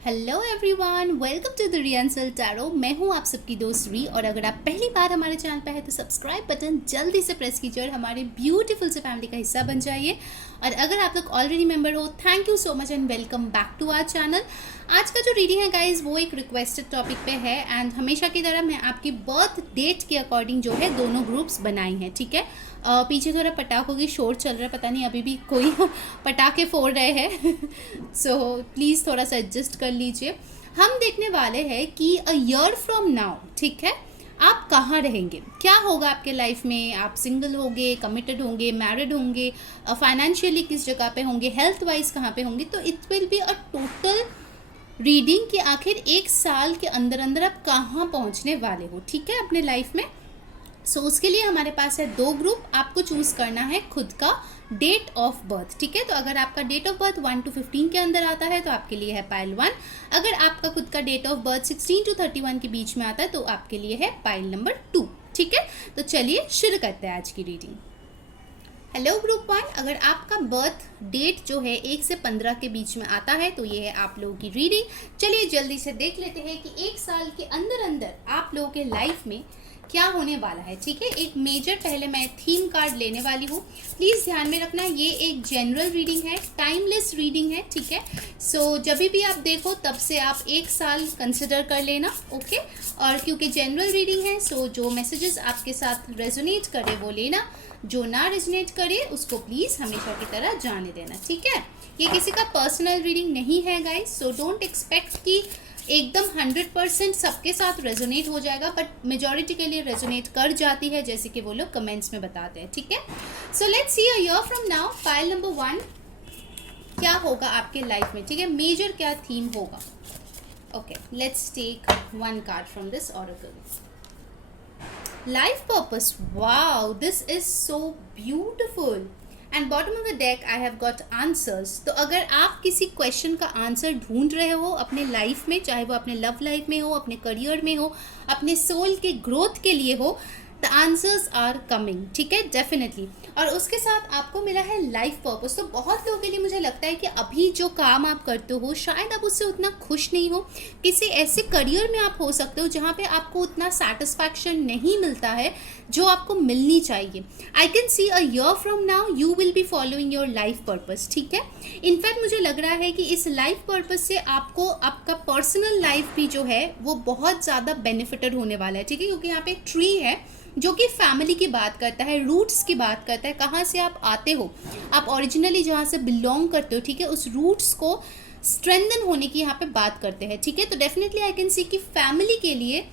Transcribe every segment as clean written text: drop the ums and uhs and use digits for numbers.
Hello everyone, welcome to the रियंसल tarot. मैं हूं आप सबकी दोस्त री, और अगर आप पहली बार हमारे चैनल पर है तो सब्सक्राइब बटन जल्दी से प्रेस कीजिए और हमारे ब्यूटीफुल से फैमिली का हिस्सा बन जाइए। और अगर आप लोग ऑलरेडी मेंबर हो, thank you so much and welcome back to our channel. आज का जो रीडिंग है गाइज, वो एक रिक्वेस्टेड टॉपिक पे है एंड हमेशा की तरह मैं आपकी बर्थ डेट के अकॉर्डिंग जो है दोनों ग्रुप्स बनाई हैं, ठीक है। पीछे थोड़ा पटाखों की शोर चल रहा है, पता नहीं अभी भी कोई पटाखे फोड़ रहे हैं सो प्लीज़ थोड़ा सा एडजस्ट कर लीजिए। हम देखने वाले हैं कि अ ईयर फ्रॉम नाउ, ठीक है, आप कहाँ रहेंगे, क्या होगा आपके लाइफ में। आप सिंगल होंगे, कमिटेड होंगे, मैरिड होंगे, फाइनेंशियली किस जगह पे होंगे, हेल्थ वाइज कहाँ पे होंगे। तो it will be a total reading कि आखिर एक साल के अंदर अंदर आप कहाँ पहुँचने वाले हो, ठीक है, अपने लाइफ में। सो उसके लिए हमारे पास है दो ग्रुप, आपको चूज करना है खुद का डेट ऑफ बर्थ, ठीक है। तो अगर आपका डेट ऑफ बर्थ 1 to 15 के अंदर आता है तो आपके लिए है पाइल 1। अगर आपका खुद का डेट ऑफ बर्थ 16 to 31 के बीच में आता है तो आपके लिए है पाइल नंबर 2, ठीक है। तो चलिए शुरू करते हैं आज की रीडिंग। हेलो ग्रुप 1, अगर आपका बर्थ डेट जो है 1 से 15 के बीच में आता है तो ये है आप लोगों की रीडिंग। चलिए जल्दी से देख लेते हैं कि एक साल के अंदर अंदर आप लोगों के लाइफ में क्या होने वाला है, ठीक है। एक मेजर पहले मैं थीम कार्ड लेने वाली हूँ, प्लीज़ ध्यान में रखना। ये एक जनरल रीडिंग है, टाइमलेस रीडिंग है, ठीक है। सो जब भी आप देखो तब से आप एक साल कंसिडर कर लेना, ओके। और क्योंकि जनरल रीडिंग है सो जो मैसेजेस आपके साथ रेजोनेट करे वो लेना, जो ना रेजोनेट करे उसको प्लीज़ हमेशा की तरह जाने देना, ठीक है। ये किसी का पर्सनल रीडिंग नहीं है गाइस, सो डोंट एक्सपेक्ट कि एकदम 100% सबके साथ रेजोनेट हो जाएगा, बट मेजॉरिटी के लिए रेजोनेट कर जाती है, जैसे कि वो लोग कमेंट्स में बताते हैं, ठीक है। So let's C a year from now, file number 1 क्या होगा आपके लाइफ में, ठीक है, मेजर क्या थीम होगा। Okay, let's take one card from this oracle. Life purpose, wow, this is so beautiful and bottom of the deck I have got answers. तो अगर आप किसी क्वेश्चन का आंसर ढूंढ रहे हो अपने लाइफ में, चाहे वो अपने लव लाइफ में हो, अपने करियर में हो, अपने सोल के ग्रोथ के लिए हो, द आंसर्स आर कमिंग, ठीक है, डेफिनेटली। और उसके साथ आपको मिला है लाइफ पर्पस। तो बहुत लोगों के लिए मुझे लगता है कि अभी जो काम आप करते हो शायद आप उससे उतना खुश नहीं हो। किसी ऐसे करियर में आप हो सकते हो जहाँ पे आपको उतना सेटिस्फैक्शन नहीं मिलता है जो आपको मिलनी चाहिए। आई can see a year from now you will be following your life purpose, ठीक है। इनफैक्ट मुझे लग रहा है कि इस लाइफ पर्पस से आपको आपका पर्सनल लाइफ भी जो है वो बहुत ज़्यादा बेनिफिटेड होने वाला है, ठीक है। क्योंकि यहाँ पे एक ट्री है जो कि फैमिली की बात करता है, रूट्स की बात करता है, कहाँ से आप आते हो, आप ओरिजिनली जहाँ से बिलोंग करते हो, ठीक है, उस रूट्स को स्ट्रेंथन होने की यहाँ पे बात करते हैं, ठीक है। तो डेफिनेटली आई कैन सी कि फैमिली के लिए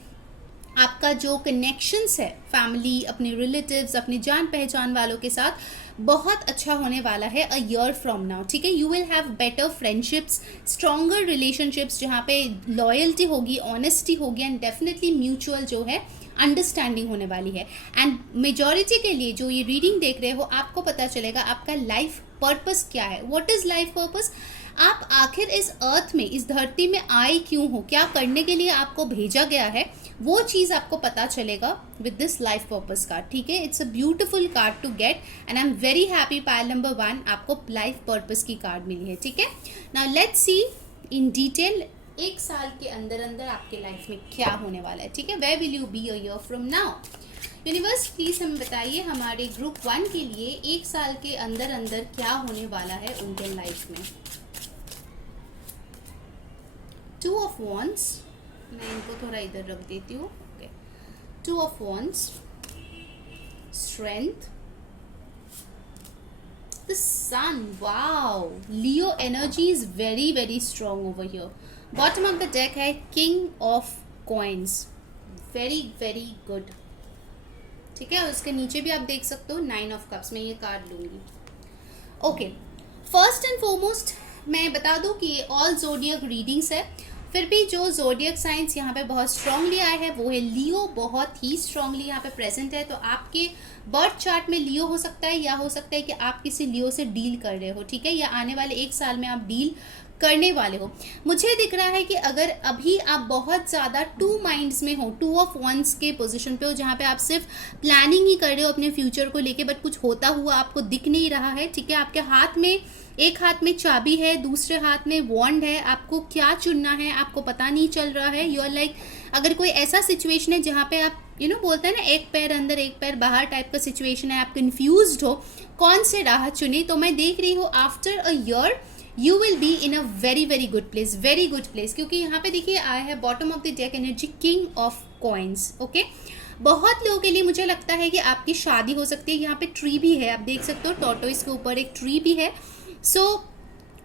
आपका जो कनेक्शंस है, फैमिली, अपने रिलेटिव्स, अपने जान पहचान वालों के साथ बहुत अच्छा होने वाला है अ ईयर फ्रॉम नाउ, ठीक है। You will have better friendships, stronger relationships जहाँ पे लॉयल्टी होगी, ऑनेस्टी होगी एंड डेफिनेटली म्यूचुअल जो है अंडरस्टैंडिंग होने वाली है। एंड मेजॉरिटी के लिए जो ये रीडिंग देख रहे हो आपको पता चलेगा आपका लाइफ पर्पस क्या है। व्हाट इज लाइफ पर्पस, आप आखिर इस अर्थ में, इस धरती में आए क्यों हो, क्या करने के लिए आपको भेजा गया है, वो चीज़ आपको पता चलेगा with this life purpose card, ठीक है। It's a beautiful card to get and I am very happy pile number 1 आपको लाइफ पर्पस की कार्ड मिली है, ठीक है। Now let's see in detail एक साल के अंदर अंदर आपके लाइफ में क्या होने वाला है, ठीक है। Where will you be a year from now. Universe please हमें बताइए हमारे ग्रुप 1 के लिए एक साल के अंदर अंदर क्या होने वाला है उनके लाइफ में। 2 of Wands, मैं इनको थोड़ा इधर रख देती हूँ, okay. 2 of Wands, Strength, the Sun, wow, Leo energy is very very strong over here. Bottom of the deck है King of Coins, very very good, ठीक है। और उसके नीचे भी आप देख सकते हो 9 of Cups, मैं ये कार्ड लूँगी, ओके। फर्स्ट एंड फॉरमोस्ट मैं बता दूं कि ऑल जोडियक रीडिंग्स है, फिर भी जो जोडियक साइंस यहाँ पे बहुत स्ट्रांगली आए हैं वो है लियो, बहुत ही स्ट्रांगली यहाँ पे प्रेजेंट है। तो आपके बर्थ चार्ट में लियो हो सकता है, या हो सकता है कि आप किसी लियो से डील कर रहे हो, ठीक है, या आने वाले एक साल में आप डील करने वाले हो। मुझे दिख रहा है कि अगर अभी आप बहुत ज़्यादा टू माइंड्स में हो, टू ऑफ वंस के पोजीशन पे हो, जहाँ पे आप सिर्फ प्लानिंग ही कर रहे हो अपने फ्यूचर को लेके, बट कुछ होता हुआ आपको दिख नहीं रहा है, ठीक है। आपके हाथ में, एक हाथ में चाबी है, दूसरे हाथ में वॉन्ड है, आपको क्या चुनना है आपको पता नहीं चल रहा है। यू आर लाइक, अगर कोई ऐसा सिचुएशन है जहाँ पे आप बोलते हैं ना, एक पैर अंदर एक पैर बाहर टाइप का सिचुएशन है, आप कंफ्यूज्ड हो कौन से राह चुने, तो मैं देख रही हूँ after a year you will be in a very very good place, very good place. क्योंकि यहाँ पे देखिए आया है bottom of the deck energy, king of coins. Okay, बहुत लोगों के लिए मुझे लगता है कि आपकी शादी हो सकती है। यहाँ पे ट्री भी है, आप देख सकते हो, टॉर्टोइस के ऊपर एक ट्री भी है। सो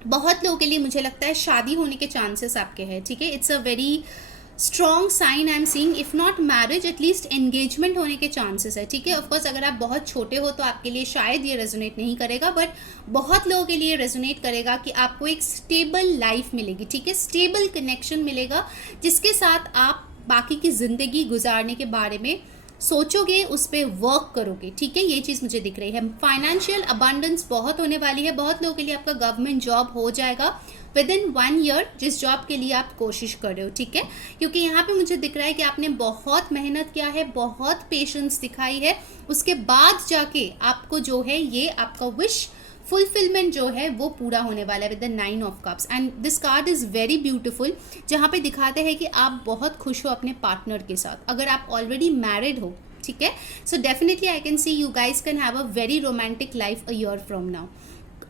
बहुत लोगों के लिए मुझे लगता है शादी होने के चांसेस आपके हैं, ठीक है। It's a very strong sign I am seeing, if not marriage at least engagement होने के चांसेस है, ठीक है। ऑफकोर्स अगर आप बहुत छोटे हो तो आपके लिए शायद ये रेजोनेट नहीं करेगा, बट बहुत लोगों के लिए रेजोनेट करेगा कि आपको एक स्टेबल लाइफ मिलेगी, ठीक है, स्टेबल कनेक्शन मिलेगा जिसके साथ आप बाकी की ज़िंदगी गुजारने के बारे में सोचोगे, उस पर वर्क करोगे, ठीक है। ये चीज़ मुझे दिख रही है। फाइनेंशियल अबंडेंस बहुत होने वाली है। बहुत लोगों के लिए आपका गवर्नमेंट जॉब हो जाएगा विद इन 1 ईयर, जिस जॉब के लिए आप कोशिश कर रहे हो, ठीक है। क्योंकि यहाँ पे मुझे दिख रहा है कि आपने बहुत मेहनत किया है, बहुत पेशेंस दिखाई है, उसके बाद जाके आपको जो है ये आपका विश फुलफिलमेंट जो है वो पूरा होने वाला है with the 9 of cups. And this card is very beautiful, जहाँ पे दिखाते हैं कि आप बहुत खुश हो अपने पार्टनर के साथ, अगर आप ऑलरेडी मैरिड हो, ठीक है। So definitely I can see you guys can have a very romantic life a year from now.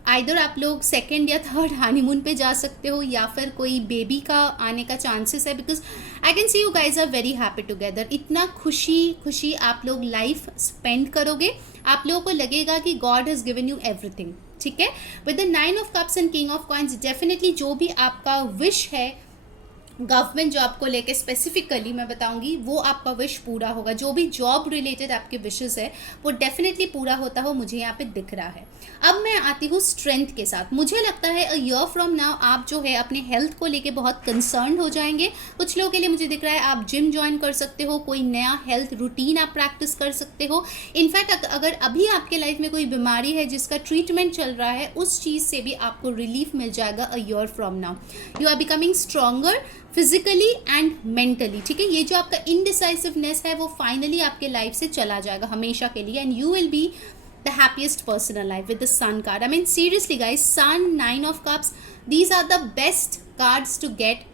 Either आप लोग सेकेंड या थर्ड हनीमून पे जा सकते हो, या फिर कोई बेबी का आने का चांसेस है, because I can see you guys are very happy together. इतना खुशी आप लोग लाइफ स्पेंड करोगे, आप लोगों को लगेगा कि God has given you everything, ठीक है। With the 9 of cups and king of coins, definitely जो भी आपका विश है गवर्नमेंट जॉब को लेके स्पेसिफिकली मैं बताऊंगी, वो आपका विश पूरा होगा। जो भी जॉब रिलेटेड आपके विशेस है वो डेफिनेटली पूरा होता हो, मुझे यहाँ पे दिख रहा है। अब मैं आती हूँ स्ट्रेंथ के साथ। मुझे लगता है अ ईयर फ्रॉम नाउ आप जो है अपने हेल्थ को लेके बहुत कंसर्न हो जाएंगे। कुछ लोगों के लिए मुझे दिख रहा है आप जिम ज्वाइन कर सकते हो, कोई नया हेल्थ रूटीन आप प्रैक्टिस कर सकते हो। इनफैक्ट अगर अभी आपके लाइफ में कोई बीमारी है जिसका ट्रीटमेंट चल रहा है, उस चीज़ से भी आपको रिलीफ मिल जाएगा a year from now. You are becoming stronger physically and mentally, ठीक है। ये जो आपका इनडिसाइसिवनेस है वो फाइनली आपके लाइफ से चला जाएगा हमेशा के लिए, and you will be the happiest person in life with the sun card. I mean seriously guys, sun, 9 of cups, these are the best cards to get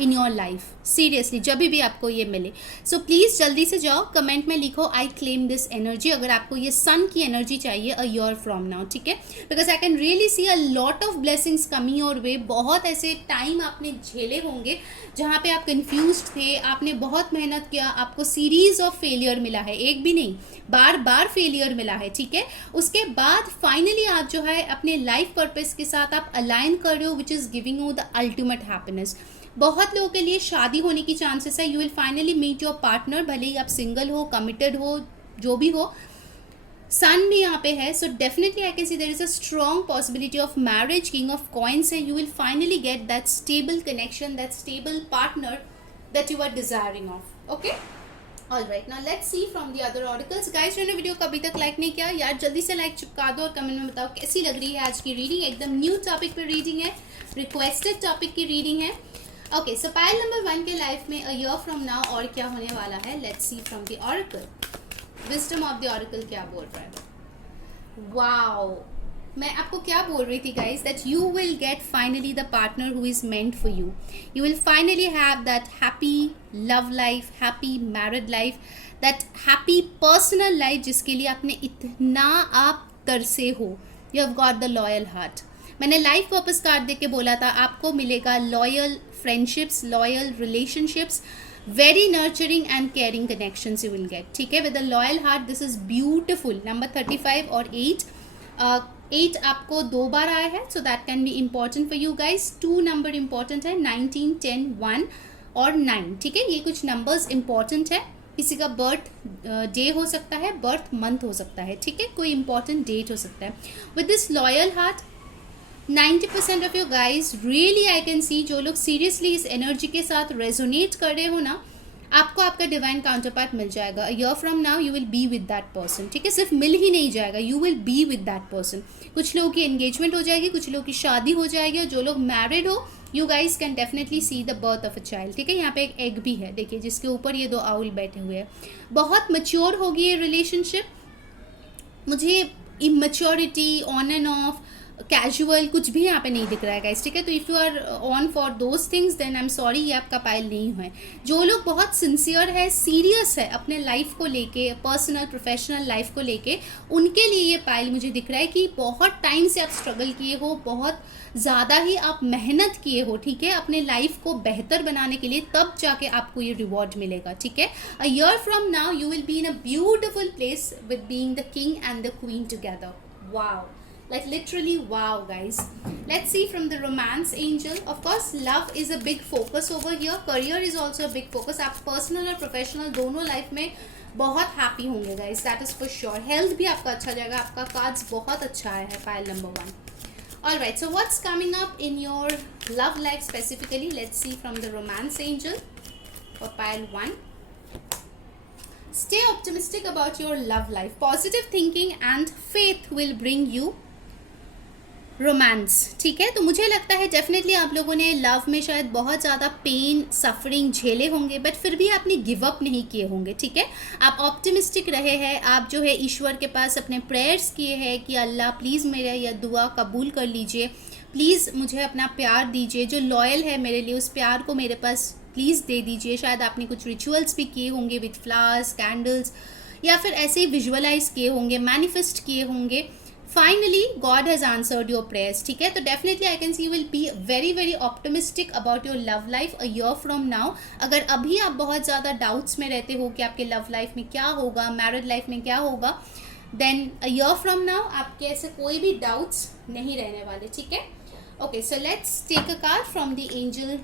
in your life, seriously जब भी आपको ये मिले। So please जल्दी से जाओ, comment में लिखो आई क्लेम दिस एनर्जी, अगर आपको ये सन की एनर्जी चाहिए अ ईयर फ्रॉम नाउ, ठीक है। Because I can really C a lot of blessings coming your way. बहुत ऐसे टाइम आपने झेले होंगे जहाँ पे आप कंफ्यूज थे, आपने बहुत मेहनत किया, आपको सीरीज ऑफ फेलियर मिला है, एक भी नहीं, बार बार फेलियर मिला है, ठीक है। उसके बाद फाइनली आप जो है अपने लाइफ पर्पस के साथ आप अलाइन कर रहे हो, which is giving you the ultimate happiness. बहुत लोगों के लिए शादी होने की चांसेस है। You will finally meet your partner, भले ही आप सिंगल हो, कमिटेड हो, जो भी हो। सन भी यहाँ पे है, so definitely I can see there is a strong possibility of marriage. King of coins है, you will finally get that stable connection, that stable partner that you are desiring of. Okay, alright, now let's see from the other oracles. Guys, जो video को अभी तक like नहीं किया यार, जल्दी से लाइक चिपका दो और कमेंट में बताओ कैसी लग रही है आज की रीडिंग। एकदम न्यू टॉपिक पे रीडिंग है, रिक्वेस्टेड टॉपिक की रीडिंग है। ओके, सो पायल नंबर 1 के लाइफ में अ ईयर फ्रॉम नाउ और क्या होने वाला है, let's see from the oracle. Wisdom of the oracle क्या बोल रहा है। वाओ, मैं आपको क्या बोल रही थी guys, that you will get finally the partner who is meant for you. You will finally have that happy love life, happy married life, that happy personal life जिसके लिए आपने इतना आप तरसे हो। You have got the loyal heart. मैंने life purpose card देख के बोला था आपको मिलेगा loyal friendships, loyal relationships, very nurturing and caring connections you will get, ठीक है, with a loyal heart. This is beautiful. Number 35 और 8 आपको 2 बार आया है, so that can B important for you guys. 2 number important है, 19, 10, 1 और 9, ठीक है। ये कुछ नंबर्स इंपॉर्टेंट है। किसी का बर्थ डे हो सकता है, बर्थ मंथ हो सकता है, ठीक है, कोई इंपॉर्टेंट डेट हो सकता है। With this loyal heart 90% of your guys, really I can सी, जो लोग सीरियसली इस एनर्जी के साथ रेजोनेट कर रहे हो ना, आपको आपका डिवाइन काउंटर पार्ट मिल जाएगा. A year from now you will be with that person. ठीक है, सिर्फ मिल ही नहीं जाएगा, you will be with that person. कुछ लोगों की एंगेजमेंट हो जाएगी, कुछ लोगों की शादी हो जाएगी, और जो लोग मैरिड हो you guys can definitely see the birth of a child. ठीक है, यहाँ पे एक एग भी है देखिए, जिसके ऊपर ये 2 आउल बैठे हुए हैं. बहुत मच्योर होगी ये रिलेशनशिप. मुझे immaturity, on end of, casual कुछ भी यहाँ पे नहीं दिख रहा है गाइस. ठीक है, तो if you are on for those things then I am sorry, ये आपका पाइल नहीं है. जो लोग बहुत सिंसियर है, सीरियस है अपने लाइफ को लेके, पर्सनल प्रोफेशनल लाइफ को लेके, उनके लिए ये पाइल मुझे दिख रहा है कि बहुत टाइम से आप स्ट्रगल किए हो, बहुत ज़्यादा ही आप मेहनत किए हो. ठीक है, अपने लाइफ को बेहतर बनाने के लिए, तब जाके आपको ये रिवॉर्ड मिलेगा. ठीक है, a year from now you will be in a beautiful place with being the king and the queen together. Wow, like literally wow guys. Let's see from the romance angel. Of course love is a big focus over here, career is also a big focus. आप personal और professional दोनों life में बहुत happy होंगे guys, that is for sure. health भी आपका अच्छा जाएगा, आपका cards बहुत अच्छा आया है pile number 1. Alright, so what's coming up in your love life specifically? Let's see from the romance angel for pile 1. Stay optimistic about your love life. Positive thinking and faith will bring you romance. ठीक है, तो मुझे लगता है definitely आप लोगों ने love में शायद बहुत ज़्यादा पेन, सफरिंग झेले होंगे, बट फिर भी आपने गिव अप नहीं किए होंगे. ठीक है, आप ऑप्टिमिस्टिक रहे हैं, आप जो है ईश्वर के पास अपने प्रेयर्स किए हैं कि अल्लाह प्लीज़ मेरा यह दुआ कबूल कर लीजिए, प्लीज़ मुझे अपना प्यार दीजिए, जो लॉयल है मेरे लिए उस प्यार को मेरे पास प्लीज़ दे दीजिए. शायद आपने कुछ रिचुअल्स भी किए होंगे विथ फ्लावर्स, कैंडल्स, या फिर ऐसे ही विजुअलाइज किए होंगे, मैनिफेस्ट किए होंगे. Finally, God has answered your prayers. ठीक है, तो definitely I can see you will be very very optimistic about your love life a year from now. अगर अभी आप बहुत ज़्यादा doubts में रहते हो कि आपके love life में क्या होगा, married life में क्या होगा, then a year from now आपके ऐसे कोई भी doubts नहीं रहने वाले. ठीक है, okay, so let's take a card from the angel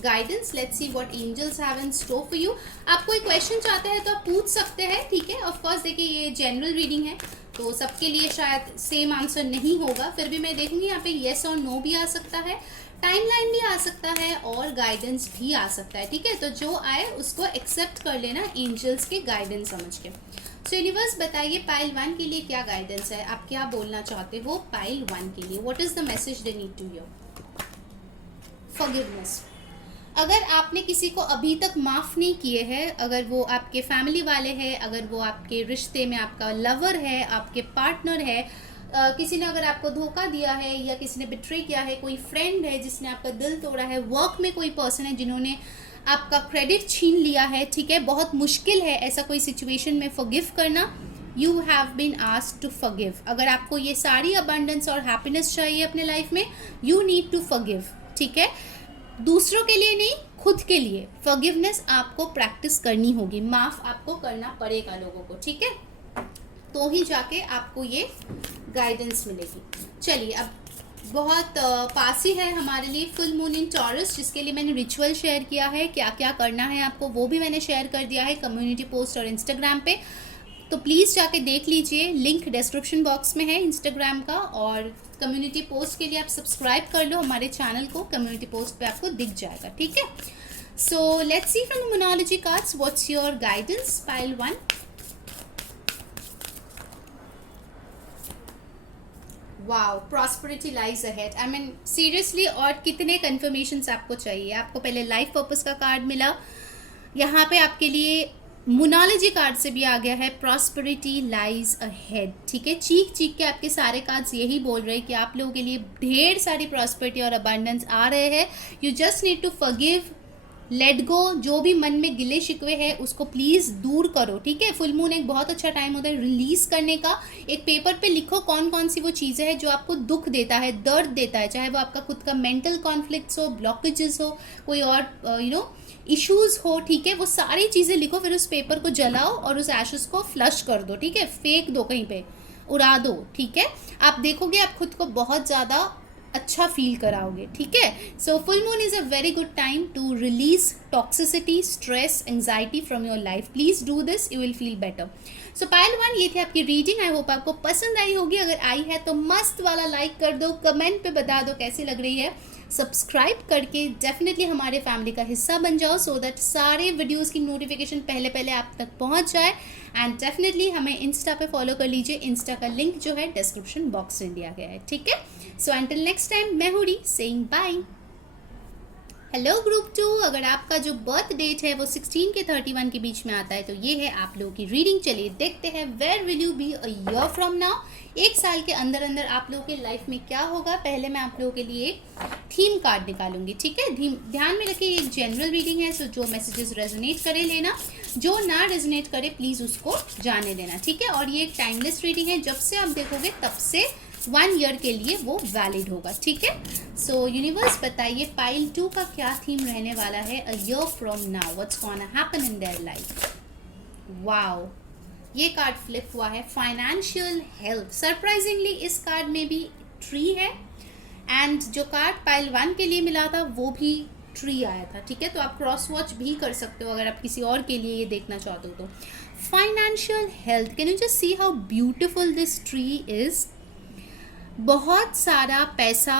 guidance. Let's see what angels have in store for you. आप कोई क्वेश्चन चाहते हैं तो आप पूछ सकते हैं. ठीक है, ऑफ कोर्स देखिए ये जनरल रीडिंग है तो सबके लिए शायद सेम आंसर नहीं होगा, फिर भी मैं देखूंगी यहाँ पे येस और नो भी आ सकता है, टाइमलाइन भी आ सकता है, और गाइडेंस भी आ सकता है. ठीक है, तो जो आए उसको एक्सेप्ट कर लेना एंजल्स के गाइडेंस समझ के. सो यूनिवर्स बताइए पाइल 1 के लिए क्या गाइडेंस है, आप क्या बोलना चाहते हो पाइल 1 के लिए. What is the message they need to hear. Forgiveness. अगर आपने किसी को अभी तक माफ़ नहीं किए हैं, अगर वो आपके फैमिली वाले हैं, अगर वो आपके रिश्ते में आपका लवर है, आपके पार्टनर है, किसी ने अगर आपको धोखा दिया है या किसी ने बिट्रे किया है, कोई फ्रेंड है जिसने आपका दिल तोड़ा है, वर्क में कोई पर्सन है जिन्होंने आपका क्रेडिट छीन लिया है. ठीक है, बहुत मुश्किल है ऐसा कोई सिचुएशन में फॉरगिव करना. You have been asked to forgive. अगर आपको ये सारी अबंडेंस और हैप्पीनेस चाहिए अपने लाइफ में, यू नीड टू फॉरगिव. ठीक है, दूसरों के लिए नहीं, खुद के लिए फॉरगिवनेस आपको प्रैक्टिस करनी होगी, माफ़ आपको करना पड़ेगा लोगों को. ठीक है, तो ही जाके आपको ये गाइडेंस मिलेगी. चलिए, अब बहुत पास ही है हमारे लिए फुल मून इन टॉरस, जिसके लिए मैंने रिचुअल शेयर किया है, क्या क्या करना है आपको वो भी मैंने शेयर कर दिया है कम्युनिटी पोस्ट और इंस्टाग्राम पे, तो प्लीज़ जाके देख लीजिए. लिंक डिस्क्रिप्शन बॉक्स में है इंस्टाग्राम का, और कम्युनिटी पोस्ट के लिए आप सब्सक्राइब कर लो हमारे चैनल को, कम्युनिटी पोस्ट पे आपको दिख जाएगा. ठीक है, so let's see from the Moonology cards what's your guidance pile 1. Wow, prosperity lies ahead. I mean seriously, और कितने कन्फर्मेशंस आपको चाहिए. आपको पहले लाइफ पर्पस का कार्ड मिला, यहाँ पे आपके लिए मोनोलॉजी कार्ड से भी आ गया है प्रॉस्पेरिटी लाइज अहेड. ठीक है, चीख चीख के आपके सारे कार्ड्स यही बोल रहे हैं कि आप लोगों के लिए ढेर सारी प्रॉस्पेरिटी और अबंडेंस आ रहे हैं. You just need to forgive, let go. जो भी मन में गिले शिकवे है उसको प्लीज़ दूर करो. ठीक है, फुल मून एक बहुत अच्छा टाइम होता है रिलीज़ करने का. एक पेपर पे लिखो कौन कौन सी वो चीज़ें हैं जो आपको दुख देता है, दर्द देता है, चाहे वो आपका खुद का मेंटल कॉन्फ्लिक्ट्स हो, ब्लॉकेजेस हो, कोई और इश्यूज़ हो. ठीक है, वो सारी चीज़ें लिखो, फिर उस पेपर को जलाओ और उस एशेस को फ्लश कर दो. ठीक है, फेंक दो, कहीं पे उड़ा दो. ठीक है, आप देखोगे आप खुद को बहुत ज़्यादा अच्छा फील कराओगे. ठीक है, so full moon is a very good time to release toxicity, stress, anxiety from your life. Please do this, you will feel better. So pile 1 ये थी आपकी रीडिंग. आई होप आपको पसंद आई होगी. अगर आई है तो मस्त वाला लाइक कर दो, कमेंट पे बता दो कैसी लग रही है. सब्सक्राइब करके डेफिनेटली हमारे फैमिली का हिस्सा बन जाओ, सो दैट सारे वीडियोस की नोटिफिकेशन पहले पहले आप तक पहुंच जाए। एंड डेफिनेटली हमें इंस्टा पे फॉलो कर लीजिए, इंस्टा का लिंक जो है डिस्क्रिप्शन बॉक्स में दिया गया है, ठीक है। सो अंटिल नेक्स्ट टाइम, मैं हूँ री सेइंग बाय। हेलो ग्रुप 2, अगर आपका जो बर्थ डेट है वो 16 के 31 के बीच में आता है तो ये है आप लोगों की रीडिंग। चलिए देखते हैं where will you be a year from now. एक साल के अंदर अंदर आप लोगों के लाइफ में क्या होगा। पहले मैं आप लोगों के लिए थीम कार्ड निकालूंगी, ठीक है। ध्यान में रखिए ये एक जनरल रीडिंग है, सो जो मैसेजेस रेजोनेट करे लेना, जो ना रेजोनेट करे प्लीज़ उसको जाने देना, ठीक है। और ये एक टाइमलेस रीडिंग है, जब से आप देखोगे तब से 1 ईयर के लिए वो वैलिड होगा, ठीक है। सो यूनिवर्स बताइए पाइल 2 का क्या थीम रहने वाला है a year from now, what's gonna happen in their life. Wow, ये कार्ड फ्लिप हुआ है फाइनेंशियल हेल्थ। सरप्राइजिंगली इस कार्ड में भी ट्री है, एंड जो कार्ड पाइल 1 के लिए मिला था वो भी ट्री आया था, ठीक है। तो आप क्रॉस वॉच भी कर सकते हो अगर आप किसी और के लिए ये देखना चाहते हो तो। Financial health, can you just see how beautiful this tree is. बहुत सारा पैसा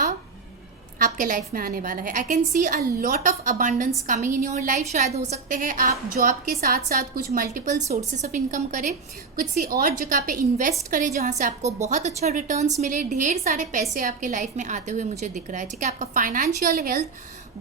आपके लाइफ में आने वाला है। आई can see a lot of abundance coming in your life. शायद हो सकते हैं आप जॉब के साथ साथ कुछ मल्टीपल सोर्सेस ऑफ इनकम करें, कुछ सी और जगह पे इन्वेस्ट करें जहां से आपको बहुत अच्छा रिटर्न्स मिले। ढेर सारे पैसे आपके लाइफ में आते हुए मुझे दिख रहा है, ठीक है। आपका फाइनेंशियल हेल्थ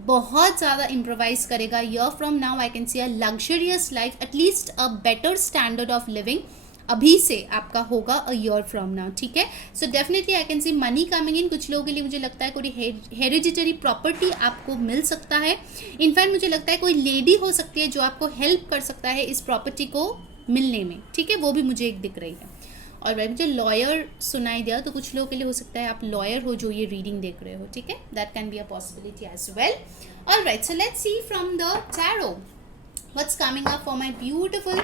बहुत ज़्यादा इम्प्रोवाइज करेगा। Year from now I can see a luxurious life, at least a better standard of living अभी से आपका होगा अ ईयर फ्रॉम नाउ, ठीक है। So definitely I can C money coming in. कुछ लोगों के लिए मुझे लगता है कोई हेरिडिटरी प्रॉपर्टी आपको मिल सकता है। इनफैक्ट मुझे लगता है कोई लेडी हो सकती है जो आपको हेल्प कर सकता है इस प्रॉपर्टी को मिलने में, ठीक है। वो भी मुझे एक दिख रही है। और भाई मुझे लॉयर सुनाई दिया, तो कुछ लोगों के लिए हो सकता है आप लॉयर हो जो ये रीडिंग देख रहे हो, ठीक है। That can be a possibility as well. Alright, so let's see from the tarot what's coming up for my beautiful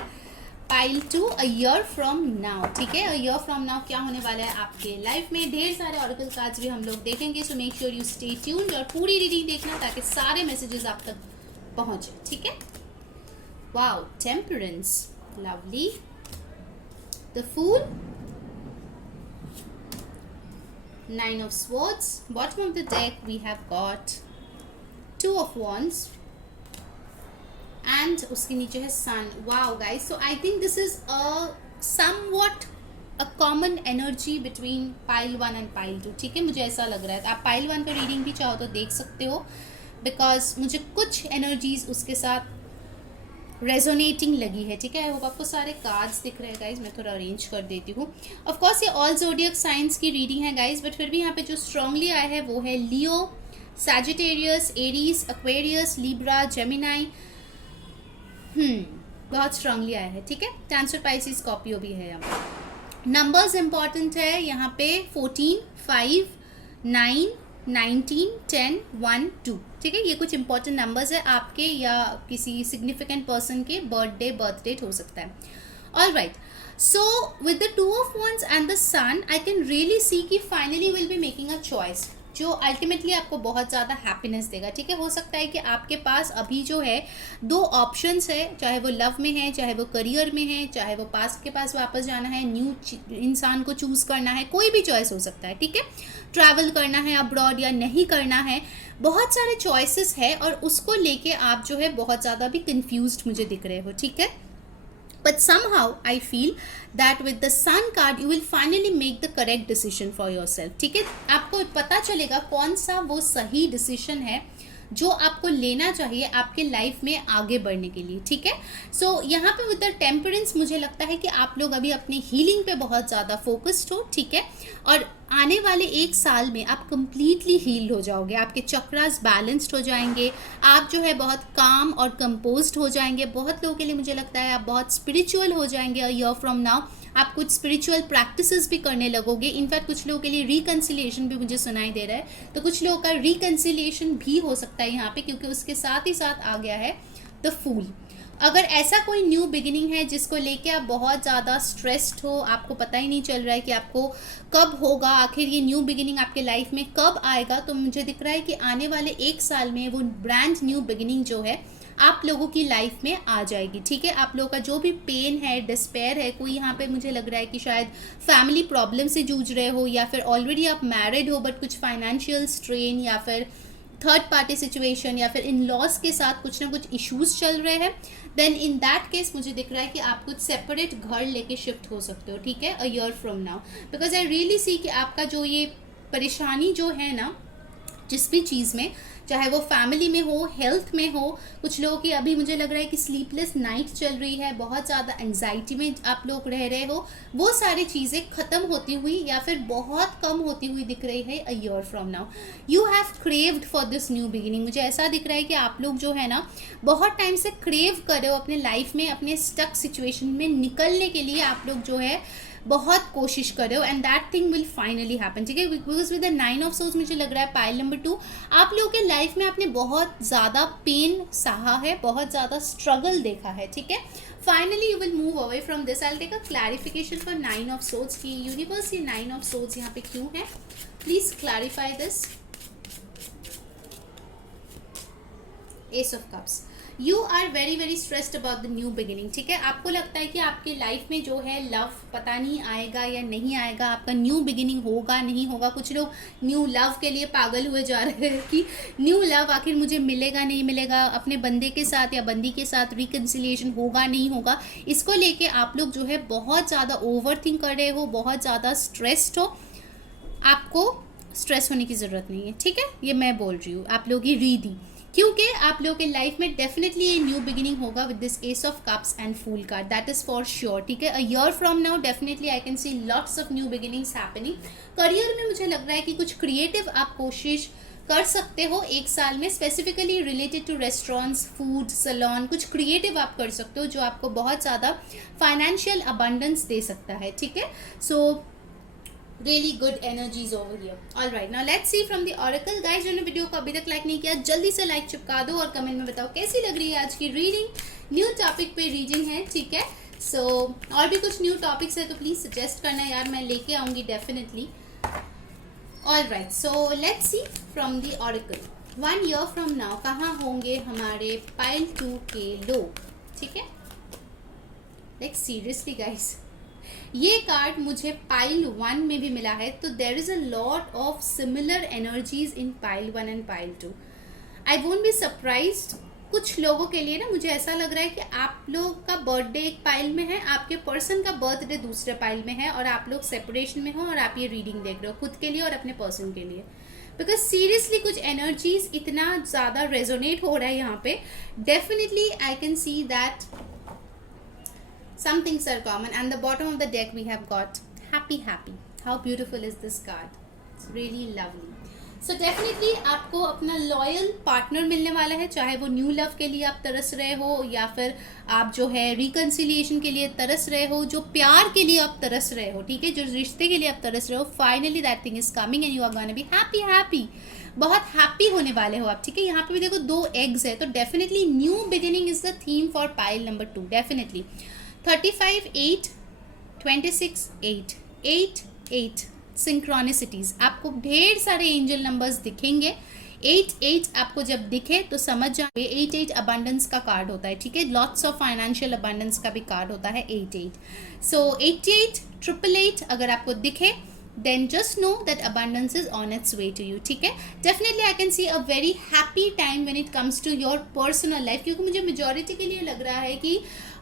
pile 2 a year from now, ठीक है। अ ईयर फ्रॉम नाउ क्या होने वाला है आपके लाइफ में। ढेर सारे ऑरेकल कार्ड्स भी हम लोग देखेंगे, so make sure you stay tuned और पूरी रीडिंग देखना ताकि सारे मैसेजेस आप तक पहुंचे, ठीक है। Wow, temperance, lovely, the fool, 9 of swords, bottom of the deck we have got 2 of wands and उसके नीचे है sun. Wow guys, so I think this is a somewhat a common energy between pile 1 and pile 2, ठीक है। मुझे ऐसा लग रहा है। आप पाइल 1 का रीडिंग भी चाहो तो देख सकते हो, बिकॉज मुझे कुछ एनर्जीज उसके साथ रेजोनेटिंग लगी है, ठीक है। आई होप आपको सारे कार्ड्स दिख रहे हैं गाइज। मैं थोड़ा अरेंज कर देती हूँ। ऑफ कोर्स ये ऑल ज़ोडिएक साइंस की रीडिंग है गाइज, बट फिर भी यहाँ पे जो स्ट्रांगली आया है वो है Leo, Sagittarius, Aries, Aquarius, Libra, Gemini. बहुत स्ट्रांगली आया है, ठीक है। कैंसर, पाइसिस, स्कॉर्पियो भी है। यहाँ नंबर्स इंपॉर्टेंट है यहाँ पे 14, 5, 9, 19, 10, 1, 2, ठीक है। ये कुछ इंपॉर्टेंट नंबर्स है आपके या किसी सिग्निफिकेंट पर्सन के बर्थडे, बर्थ डेट हो सकता है। All right, so with the 2 of wands and the sun I can really see कि finally will be making a choice जो अल्टीमेटली आपको बहुत ज़्यादा हैप्पीनेस देगा, ठीक है। हो सकता है कि आपके पास अभी जो है 2 ऑप्शंस है, चाहे वो लव में है, चाहे वो करियर में है, चाहे वो पास्ट के पास वापस जाना है, न्यू इंसान को चूज़ करना है, कोई भी चॉइस हो सकता है, ठीक है। ट्रैवल करना है अब्रॉड या नहीं करना है, बहुत सारे चॉइसेस है और उसको लेके आप जो है बहुत ज़्यादा भी कन्फ्यूज्ड मुझे दिख रहे हो, ठीक है। But somehow I feel that with the sun card you will finally make the correct decision for yourself, ठीक है। आपको पता चलेगा कौन सा वो सही डिसीजन है जो आपको लेना चाहिए आपके लाइफ में आगे बढ़ने के लिए, ठीक है। सो यहाँ पे विद द टेम्परेंस मुझे लगता है कि आप लोग अभी अपनी हीलिंग पे बहुत ज़्यादा फोकस्ड हो, ठीक है। और आने वाले 1 साल में आप कंप्लीटली हील्ड हो जाओगे, आपके चक्रास बैलेंस्ड हो जाएंगे, आप जो है बहुत काम और कंपोज्ड हो जाएंगे। बहुत लोगों के लिए मुझे लगता है आप बहुत स्पिरिचुअल हो जाएंगे अ ईयर फ्रॉम नाउ। आप कुछ स्पिरिचुअल प्रैक्टिसेस भी करने लगोगे। इनफैक्ट कुछ लोगों के लिए रिकन्सिलिएशन भी मुझे सुनाई दे रहा है, तो कुछ लोगों का रिकन्सिलिएशन भी हो सकता है यहाँ पे, क्योंकि उसके साथ ही साथ आ गया है द फूल। अगर ऐसा कोई न्यू बिगिनिंग है जिसको लेके आप बहुत ज़्यादा स्ट्रेस्ड हो, आपको पता ही नहीं चल रहा है कि आपको कब होगा, आखिर ये न्यू बिगिनिंग आपके लाइफ में कब आएगा, तो मुझे दिख रहा है कि आने वाले 1 साल में वो ब्रांड न्यू बिगिनिंग जो है आप लोगों की लाइफ में आ जाएगी, ठीक है। आप लोगों का जो भी पेन है, डिस्पेयर है, कोई यहाँ पे मुझे लग रहा है कि शायद फैमिली प्रॉब्लम से जूझ रहे हो, या फिर ऑलरेडी आप मैरिड हो बट कुछ फाइनेंशियल स्ट्रेन या फिर थर्ड पार्टी सिचुएशन या फिर इन लॉस के साथ कुछ ना कुछ इश्यूज चल रहे हैं, देन इन दैट केस मुझे दिख रहा है कि आप कुछ सेपरेट घर लेके शिफ्ट हो सकते हो, ठीक है, a year from now. Because I really see कि आपका जो ये परेशानी जो है ना, जिस भी चीज़ में, चाहे वो फैमिली में हो, हेल्थ में हो, कुछ लोगों की अभी मुझे लग रहा है कि स्लीपलेस नाइट चल रही है, बहुत ज़्यादा एंजाइटी में आप लोग रह रहे हो, वो सारी चीज़ें ख़त्म होती हुई या फिर बहुत कम होती हुई दिख रही है a year from now. You have craved for this new beginning. मुझे ऐसा दिख रहा है कि आप लोग जो है ना, बहुत टाइम से क्रेव कर रहे हो अपने लाइफ में, अपने स्टक सिचुएशन में निकलने के लिए आप लोग जो है बहुत कोशिश कर रहे हो, and that thing will finally happen, ठीक है। Because with the 9 of swords मुझे लग रहा है पाइल नंबर 2, आप लोगों के लाइफ में आपने बहुत ज़्यादा पेन सहा है, बहुत ज़्यादा स्ट्रगल देखा है, ठीक है। Finally you will move away from this. I take a clarification for 9 of swords की यूनिवर्स ये 9 ऑफ सोर्ड्स यहाँ पे क्यों है, please clarify this. Ace of cups, you are very very stressed about the new beginning, ठीक है। आपको लगता है कि आपके लाइफ में जो है लव पता नहीं आएगा या नहीं आएगा, आपका न्यू बिगिनिंग होगा नहीं होगा। कुछ लोग न्यू लव के लिए पागल हुए जा रहे हैं कि न्यू लव आखिर मुझे मिलेगा नहीं मिलेगा, अपने बंदे के साथ या बंदी के साथ रिकन्सिलिएशन होगा नहीं होगा, इसको लेके आप लोग जो है बहुत ज़्यादा ओवर थिंक कर रहे हो, बहुत ज़्यादा स्ट्रेस्ड हो। आपको स्ट्रेस होने की ज़रूरत नहीं है, ठीक है, ये मैं बोल रही हूँ आप लोग की रीदी, क्योंकि आप लोगों के लाइफ में डेफिनेटली ये न्यू बिगिनिंग होगा with this ace of cups and fool card, that is for sure, ठीक है। A year from now definitely I can see lots of new beginnings happening. Career में मुझे लग रहा है कि कुछ क्रिएटिव आप कोशिश कर सकते हो एक साल में, specifically related to restaurants, food, salon, कुछ क्रिएटिव आप कर सकते हो जो आपको बहुत ज़्यादा फाइनेंशियल अबंडेंस दे सकता है, ठीक है। सो really good energies over here. All right, now let's see from the oracle guys। जिन्होंने वीडियो को अभी तक लाइक नहीं किया जल्दी से लाइक चिपका दो और कमेंट में बताओ कैसी लग रही है आज की रीडिंग। न्यू टॉपिक पे रीडिंग है, ठीक है। सो और भी कुछ न्यू टॉपिक्स है तो प्लीज सजेस्ट करना यार, मैं लेके आऊंगी definitely. All right, so let's see from the oracle 1 year from now कहाँ होंगे हमारे पाइल 2 के लोग, ठीक है। लाइक सीरियसली गाइस, ये कार्ड मुझे पाइल 1 में भी मिला है, तो there is a lot of similar energies in pile 1 and pile 2। I won't be surprised, कुछ लोगों के लिए ना मुझे ऐसा लग रहा है कि आप लोग का बर्थडे एक पाइल में है, आपके पर्सन का बर्थडे दूसरे पाइल में है, और आप लोग सेपरेशन में हो और आप ये रीडिंग देख रहे हो खुद के लिए और अपने पर्सन के लिए। बिकॉज सीरियसली कुछ एनर्जीज इतना ज़्यादा रेजोनेट हो रहा है यहाँ पे, definitely I can see that some things are common, and the bottom of the deck we have got happy happy। How beautiful is this card, it's really lovely। So definitely आपको अपना loyal partner मिलने वाला है, चाहे वो new love के लिए आप तरस रहे हो या फिर आप जो है रिकन्सिलिएशन के लिए तरस रहे हो, जो प्यार के लिए आप तरस रहे हो, ठीक है, जो रिश्ते के लिए आप तरस रहे हो, finally that thing is coming and you are gonna be happy happy, बहुत हैप्पी होने वाले हो आप, ठीक है। यहाँ पे भी देखो 2 एग्स है, तो definitely new beginning is the theme for pile number 2, definitely. 35 8 26 8 8 8 सिंक्रोनिसिटीज, आपको ढेर सारे एंजल नंबर्स दिखेंगे। 8 8 आपको जब दिखे तो समझ जाओगे 8 8 अबंडेंस का कार्ड होता है, ठीक है, लॉट्स ऑफ फाइनेंशियल अबंडेंस का भी कार्ड होता है 8 8। सो 88 888 अगर आपको दिखे then just know that abundance is on its way to you, ठीक है। definitely I can see a very happy time when it comes to your personal life, क्योंकि मुझे मेजॉरिटी के लिए लग रहा है कि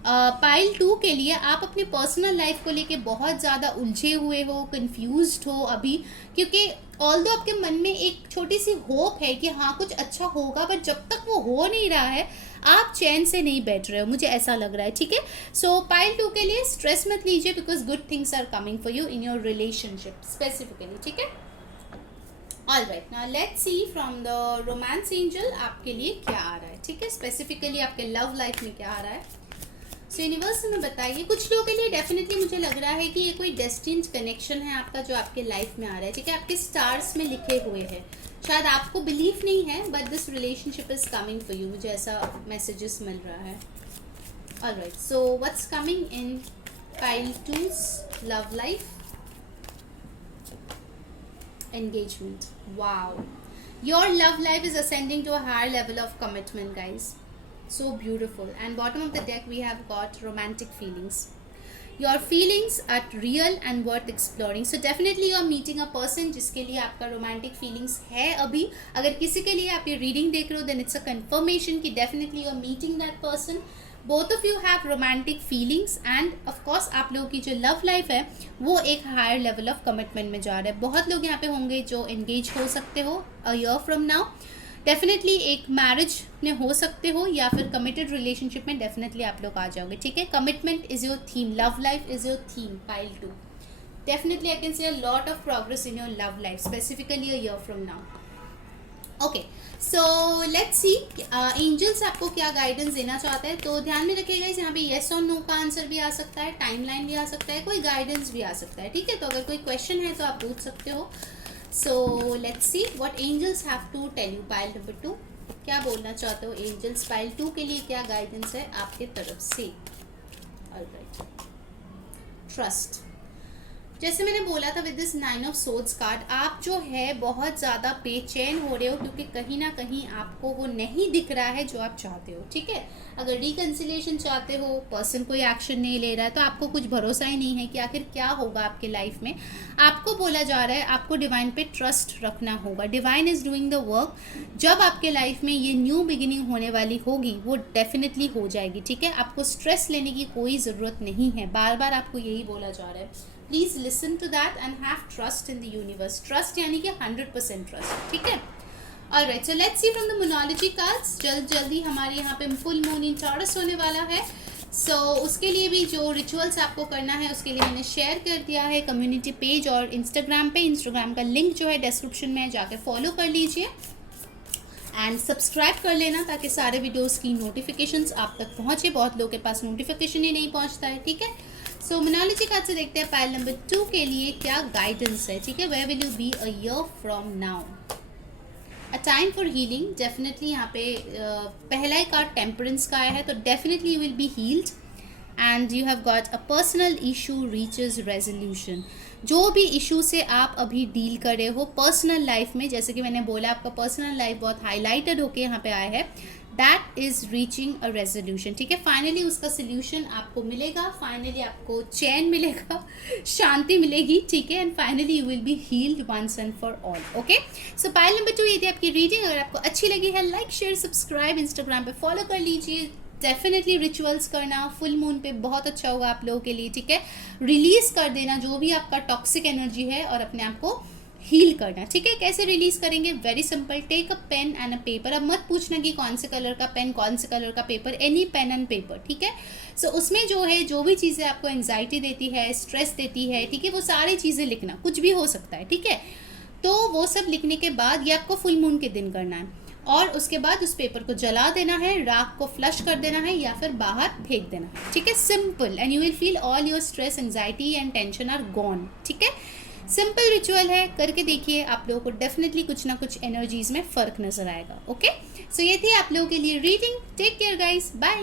पाइल 2 के लिए आप अपनी पर्सनल लाइफ को लेके बहुत ज़्यादा उलझे हुए हो, कंफ्यूज्ड हो अभी, क्योंकि ऑल्दो आपके मन में एक छोटी सी होप है कि हाँ कुछ अच्छा होगा, बट जब तक वो हो नहीं रहा है आप चैन से नहीं बैठ रहे हो, मुझे ऐसा लग रहा है, ठीक है। सो पाइल 2 के लिए स्ट्रेस मत लीजिए, because good things are coming for you in your relationship specifically, ठीक है। All right, now let's see from the romance angel आपके लिए क्या आ रहा है, ठीक है, स्पेसिफिकली आपके लव लाइफ में क्या आ रहा है। सो यूनिवर्स में बताइए, कुछ लोगों के लिए डेफिनेटली मुझे लग रहा है कि ये कोई डेस्टिन्ड कनेक्शन है आपका जो आपके लाइफ में आ रहा है, ठीक है, आपके स्टार्स में लिखे हुए हैं, शायद आपको बिलीव नहीं है, but this relationship is coming for you, मुझे ऐसा मैसेजेस मिल रहा है। Alright, so what's coming in pile 2's love life, engagement, wow, your love life is ascending to a higher level of commitment guys, so beautiful, and bottom of the deck we have got romantic feelings। Your feelings are real and worth exploring. So definitely you are meeting a person जिसके लिए आपका romantic feelings है अभी. अगर किसी के लिए आप ये रीडिंग देख रहे हो देन इट्स अ कन्फर्मेशन कि definitely you are meeting that person. Both of you have romantic feelings and of course आप लोगों की जो लव लाइफ है वो एक हायर लेवल ऑफ कमिटमेंट में जा रहा है. बहुत लोग यहाँ पे होंगे जो एंगेज हो सकते हो अ ईयर फ्रॉम नाउ. डेफिनेटली एक मैरिज में हो सकते हो या फिर कमिटेड रिलेशनशिप में डेफिनेटली आप लोग आ जाओगे. ठीक है, commitment is your theme, love life is your theme, pile 2. Definitely I can see a lot of progress in your love life specifically a year from now. Okay, so let's see angels आपको क्या guidance देना चाहते हैं. तो ध्यान में रखिएगा यहाँ पे येस और नो का आंसर भी आ सकता है, टाइमलाइन भी आ सकता है, कोई गाइडेंस भी आ सकता है. ठीक है, तो अगर कोई क्वेश्चन है तो आप पूछ सकते हो. So let's see what angels have to tell you. Pile number 2, क्या बोलना चाहते हो एंजल्स? पाइल 2 के लिए क्या गाइडेंस है आपके तरफ से? Alright, trust. जैसे मैंने बोला था with this 9 of swords card, आप जो है बहुत ज़्यादा बेचैन हो रहे हो क्योंकि कहीं ना कहीं आपको वो नहीं दिख रहा है जो आप चाहते हो. ठीक है, अगर रिकन्सिलिएशन चाहते हो, पर्सन कोई एक्शन नहीं ले रहा है तो आपको कुछ भरोसा ही नहीं है कि आखिर क्या होगा आपके लाइफ में. आपको बोला जा रहा है आपको डिवाइन पे ट्रस्ट रखना होगा. Divine is doing the work. जब आपके लाइफ में ये न्यू बिगिनिंग होने वाली होगी वो डेफिनेटली हो जाएगी. ठीक है, आपको स्ट्रेस लेने की कोई ज़रूरत नहीं है. बार बार आपको यही बोला जा रहा है. Please listen to that and have trust in the universe. Trust यानी कि 100% ट्रस्ट. ठीक है, alright. So let's see from the Moonology cards. जल्दी हमारे यहाँ पे फुल मून इन टॉरस होने वाला है. सो उसके लिए भी जो रिचुअल्स आपको करना है उसके लिए मैंने शेयर कर दिया है कम्युनिटी पेज और इंस्टाग्राम पे. इंस्टाग्राम का लिंक जो है डिस्क्रिप्शन में जाकर फॉलो कर लीजिए एंड सब्सक्राइब कर लेना ताकि सारे वीडियोस की नोटिफिकेशंस आप तक पहुँचे. बहुत लोगों के पास नोटिफिकेशन ही नहीं पहुँचता है. ठीक है, सो मोनोलॉजी कार्ड से देखते हैं पाइल नंबर 2 के लिए क्या गाइडेंस है. ठीक है, where will you be a year from now. A time for healing. Definitely यहाँ पे पहला ही कार्ड टेम्परेंस का आया है तो definitely you will be heeled and you have got a personal issue reaches resolution. जो भी इशू से आप अभी डील कर रहे हो पर्सनल लाइफ में, जैसे कि मैंने बोला आपका पर्सनल लाइफ बहुत हाईलाइटेड होके यहाँ पे आया है, that is reaching a resolution. ठीक है, फाइनली उसका सोल्यूशन आपको मिलेगा. फाइनली आपको चैन मिलेगा, शांति मिलेगी. ठीक है, and finally you will be healed once and for all. Okay, so pile number 2 ये थी आपकी रीडिंग. अगर आपको अच्छी लगी है लाइक शेयर सब्सक्राइब, इंस्टाग्राम पे फॉलो कर लीजिए. डेफिनेटली रिचुअल्स करना फुल मून पे बहुत अच्छा होगा आप लोगों के लिए. ठीक है, रिलीज कर देना जो भी आपका टॉक्सिक एनर्जी है और अपने आप को हील करना. ठीक है, कैसे रिलीज करेंगे? Very simple. Take a pen and a paper. अब मत पूछना कि कौन से कलर का पेन, कौन से कलर का paper, any pen and paper. ठीक है, सो उसमें जो है जो भी चीज़ें आपको एंग्जाइटी देती है, स्ट्रेस देती है, ठीक है, वो सारी चीज़ें लिखना. कुछ भी हो सकता है. ठीक है, तो वो सब लिखने के बाद ये आपको फुल मून के दिन करना है और उसके बाद उस पेपर को जला देना है, राख को फ्लश कर देना है या फिर बाहर फेंक देना है. ठीक है, simple. And you will feel all your stress, anxiety and tension are gone. ठीक है, सिंपल रिचुअल है, करके देखिए. आप लोगों को डेफिनेटली कुछ ना कुछ एनर्जीज में फ़र्क नज़र आएगा. ओके, सो ये थी आप लोगों के लिए reading. Take care guys, bye.